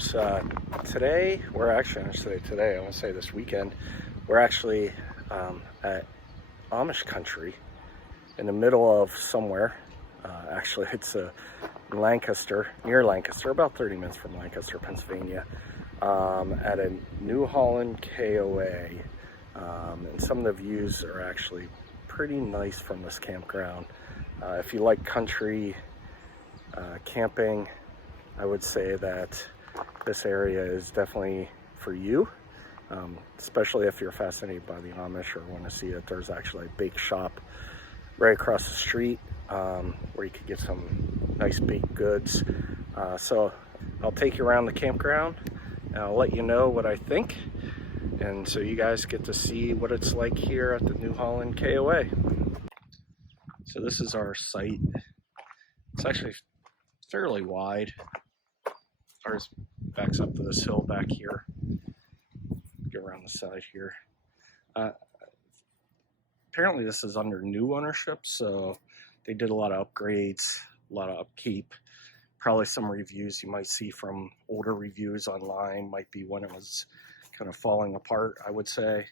campers. Today, we're actually, I want to say this weekend, we're actually at Amish country in the middle of somewhere. Actually, it's Lancaster, near Lancaster, about 30 minutes from Lancaster, Pennsylvania, at a New Holland KOA. And some of the views are actually pretty nice from this campground. If you like country camping, I would say that this area is definitely for you, especially if you're fascinated by the Amish or want to see that there's actually a bake shop right across the street where you could get some nice baked goods. So I'll take you around the campground and I'll let you know what I think. And so you guys get to see what it's like here at the New Holland KOA. So this is our site. It's actually fairly wide. Ours backs up to this hill back here. Go around the side here. Apparently this is under new ownership, so they did a lot of upgrades, a lot of upkeep. Probably some reviews you might see from older reviews online might be when it was kind of falling apart, I would say.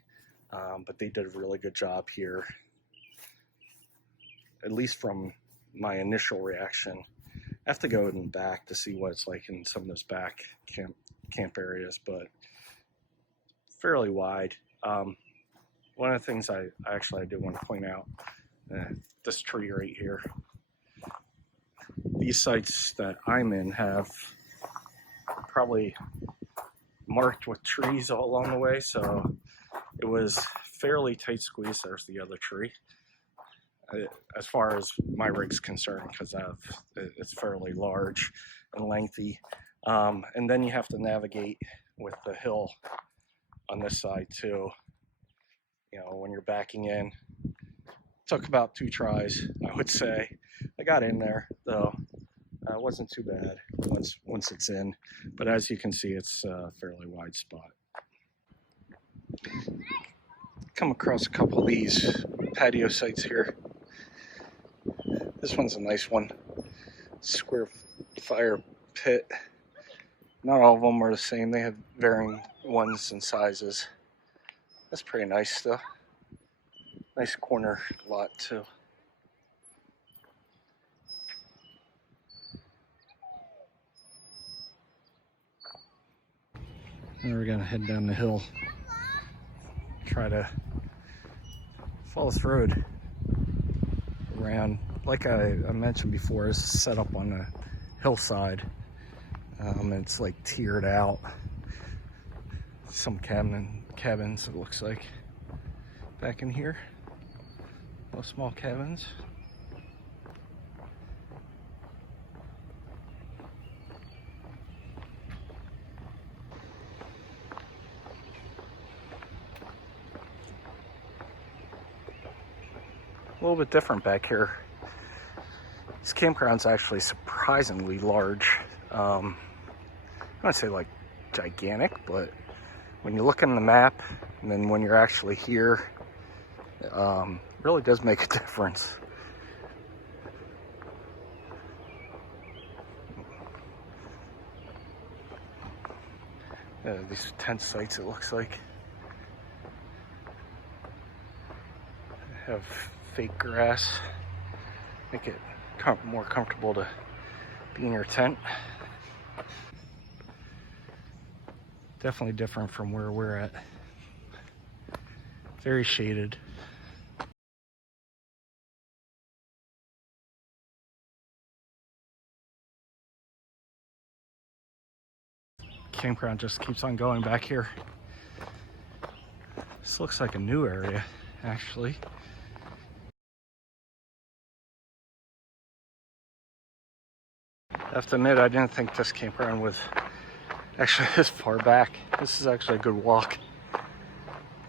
But they did a really good job here, at least from my initial reaction. I have to go in back to see what it's like in some of those back camp areas, but fairly wide. One of the things I do want to point out, this tree right here. These sites that I'm in have probably marked with trees all along the way, so it was fairly tight squeeze. There's the other tree. As far as my rig's concerned, because it's fairly large and lengthy. And then you have to navigate with the hill on this side too. You know, when you're backing in. Took about 2 tries, I would say. I got in there though. It wasn't too bad once it's in. But as you can see, it's a fairly wide spot. Come across a couple of these patio sites here. This one's a nice one. Square fire pit. Not all of them are the same. They have varying ones and sizes. That's pretty nice though. Nice corner lot too. And we're gonna head down the hill. Try to follow this road around. Like I mentioned before, it's set up on a hillside. It's like tiered out. Some cabins, it looks like, back in here. Little small cabins. A little bit different back here. This campground's actually surprisingly large. I don't say like gigantic, but when you look on the map and then when you're actually here, really does make a difference. These tent sites, it looks like, have fake grass, make it more comfortable to be in your tent. Definitely different from where we're at. Very shaded. Campground just keeps on going back here. This looks like a new area, actually. I have to admit, I didn't think this campground was actually this far back. This is actually a good walk.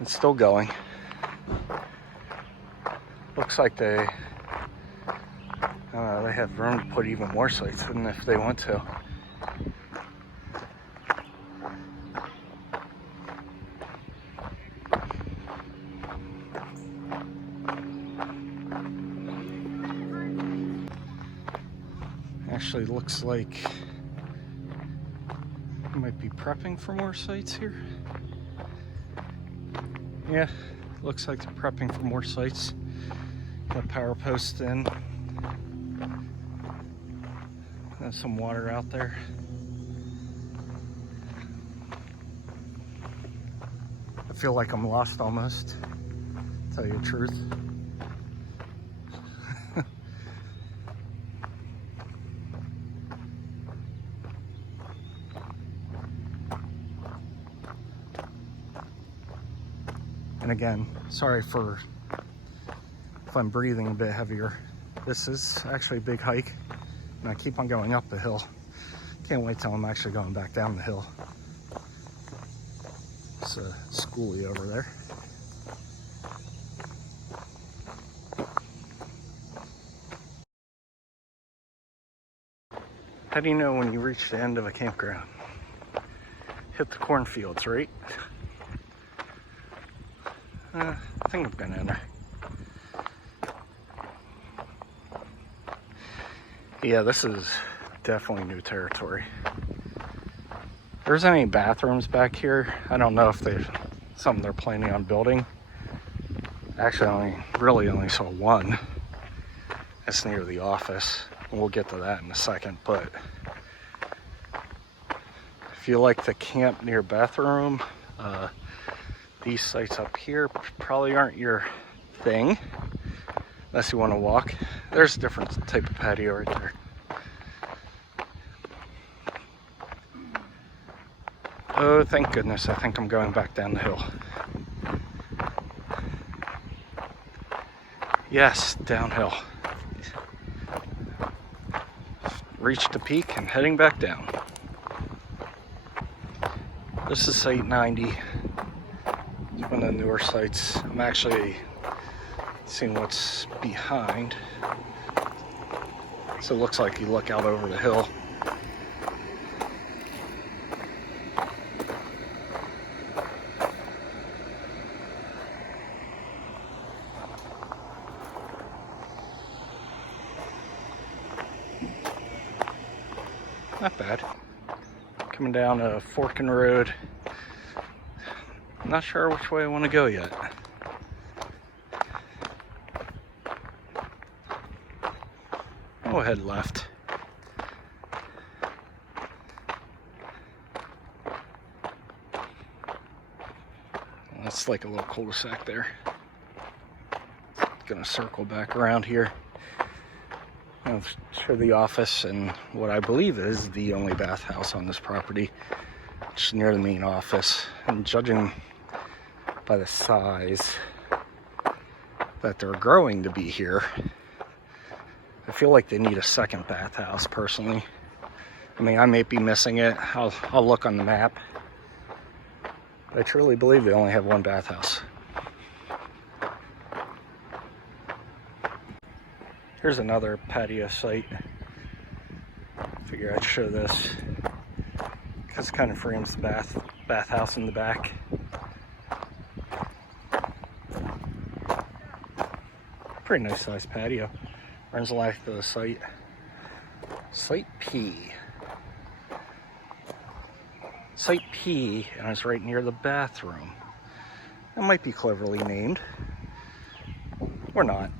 It's still going. Looks like they have room to put even more sites in if they want to. Actually looks like it might might be prepping for more sites here. Yeah, looks like they're prepping for more sites. Got power posts in. There's some water out there. I feel like I'm lost almost, to tell you the truth. And again, sorry if I'm breathing a bit heavier. This is actually a big hike, and I keep on going up the hill. Can't wait till I'm actually going back down the hill. It's a schoolie over there. How do you know when you reach the end of a campground? Hit the cornfields, right? I think I've been in there. Yeah, this is definitely new territory. There's any bathrooms back here. I don't know if they've something they're planning on building. Actually, I only saw one. It's near the office. And we'll get to that in a second. But if you like to camp near bathroom, these sites up here probably aren't your thing, unless you want to walk. There's a different type of patio right there. Oh, thank goodness, I think I'm going back down the hill. Yes, downhill. Reached the peak and heading back down. This is site 90. It's one of the newer sites. I'm actually seeing what's behind. So it looks like you look out over the hill. Not bad. Coming down a fork in the road. Not sure which way I want to go yet. I'll head left. That's like a little cul-de-sac there. Gonna circle back around here. For the office and what I believe is the only bathhouse on this property, which is near the main office. And judging by the size that they're growing to be here, I feel like they need a second bathhouse personally. I mean, I may be missing it. I'll look on the map. But I truly believe they only have one bathhouse. Here's another patio site. Figure I'd show this because it kind of frames the bathhouse in the back. Pretty nice sized patio. Runs the length of the site. Site P. Site P, and it's right near the bathroom. It might be cleverly named, or not.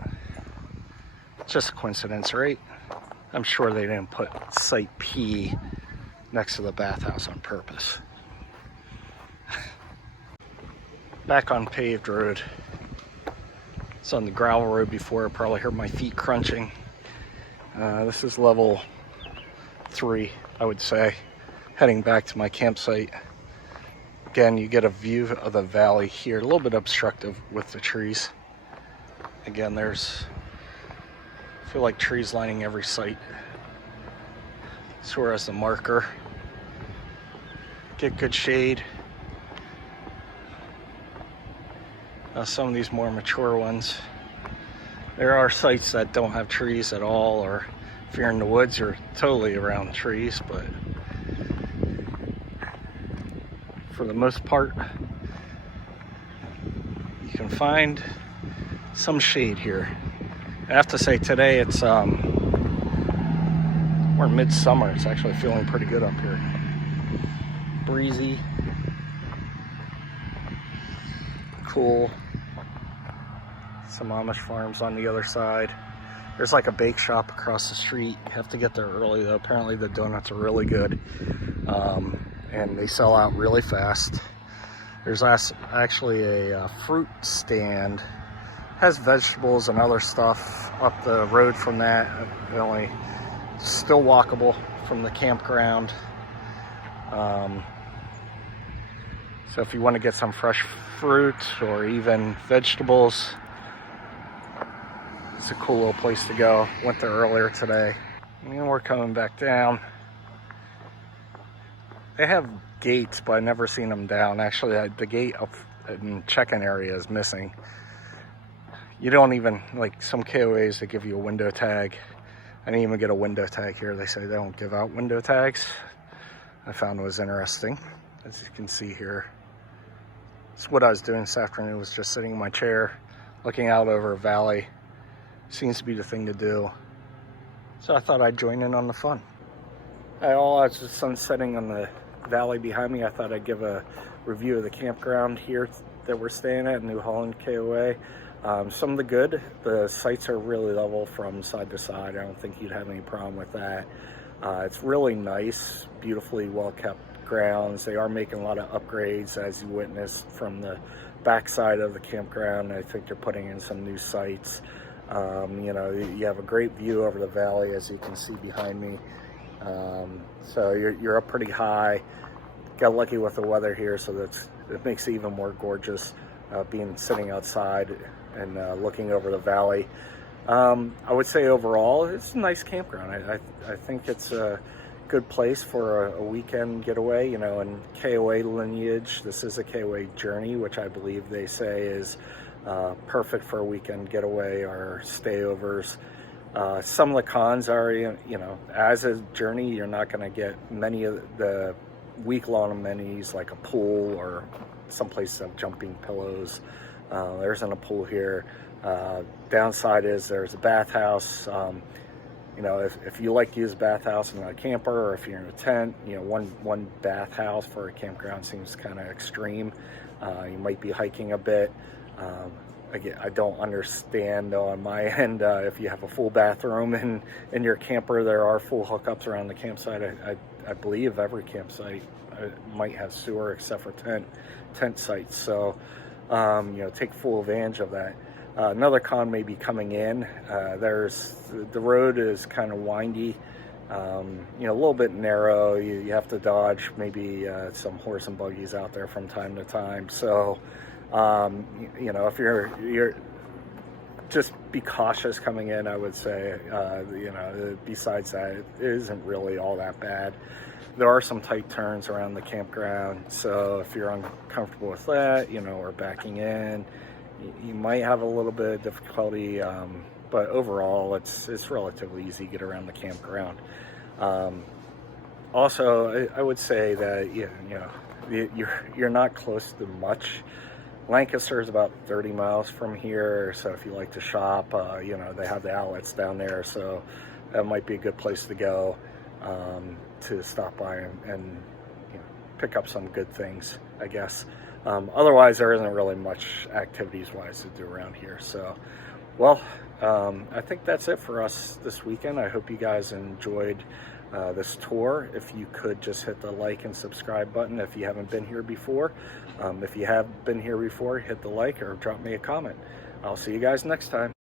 It's just a coincidence, right? I'm sure they didn't put Site P next to the bathhouse on purpose. Back on paved road. It's on the gravel road before. I probably heard my feet crunching. This is level 3, I would say. Heading back to my campsite. Again, you get a view of the valley here. A little bit obstructive with the trees. Again, there's, I feel like trees lining every site. So as the marker. Get good shade. Some of these more mature ones. There are sites that don't have trees at all, or if you're in the woods, you're totally around trees, but for the most part, you can find some shade here. I have to say today it's we're in midsummer. It's actually feeling pretty good up here. breezy, cool. Some Amish farms on the other side. There's like a bake shop across the street. You have to get there early though. Apparently the donuts are really good, and they sell out really fast. There's actually a fruit stand. Has vegetables and other stuff up the road from that. Only still walkable from the campground. So if you want to get some fresh fruit or even vegetables, it's a cool little place to go. Went there earlier today. And we're coming back down. They have gates, but I've never seen them down. Actually, the gate up in check-in area is missing. You don't even, like some KOAs, they give you a window tag. I didn't even get a window tag here. They say they don't give out window tags. I found it was interesting. As you can see here, it's what I was doing this afternoon, was just sitting in my chair, looking out over a valley. Seems to be the thing to do. So I thought I'd join in on the fun. As the sun's setting on the valley behind me, I thought I'd give a review of the campground here that we're staying at, New Holland KOA. Some of the good, the sites are really level from side to side. I don't think you'd have any problem with that. It's really nice, beautifully well kept grounds. They are making a lot of upgrades, as you witnessed from the backside of the campground. I think they're putting in some new sites. You know, you have a great view over the valley, as you can see behind me. So you're up pretty high. Got lucky with the weather here, so it makes it even more gorgeous, sitting outside and looking over the valley. I would say overall it's a nice campground. I think it's a good place for a weekend getaway. You know, in KOA lineage, this is a KOA journey, which I believe they say is perfect for a weekend getaway or stayovers. Some of the cons are, you know, as a journey, you're not going to get many of the week-long amenities like a pool or some places have jumping pillows. There isn't a pool here. Downside is there's a bathhouse. You know, if you like to use a bathhouse in a camper, or if you're in a tent, you know, one bathhouse for a campground seems kind of extreme. You might be hiking a bit. Again, I don't understand on my end if you have a full bathroom in your camper. There are full hookups around the campsite. I believe every campsite might have sewer except for tent sites. So you know, take full advantage of that. Another con may be coming in. The road is kind of windy. You know, a little bit narrow. You have to dodge maybe some horse and buggies out there from time to time. So you know, if you're just be cautious coming in, I would say. You know, besides that, it isn't really all that bad. There are some tight turns around the campground, so if you're uncomfortable with that, you know, or backing in, you might have a little bit of difficulty, but overall it's relatively easy to get around the campground. Also, I would say that you know, you're not close to much. Lancaster is about 30 miles from here, so if you like to shop, you know, they have the outlets down there, so that might be a good place to go, to stop by and you know, pick up some good things, I guess. Otherwise, there isn't really much activities-wise to do around here. So, well, I think that's it for us this weekend. I hope you guys enjoyed this tour. If you could just hit the like and subscribe button if you haven't been here before. If you have been here before, hit the like or drop me a comment. I'll see you guys next time.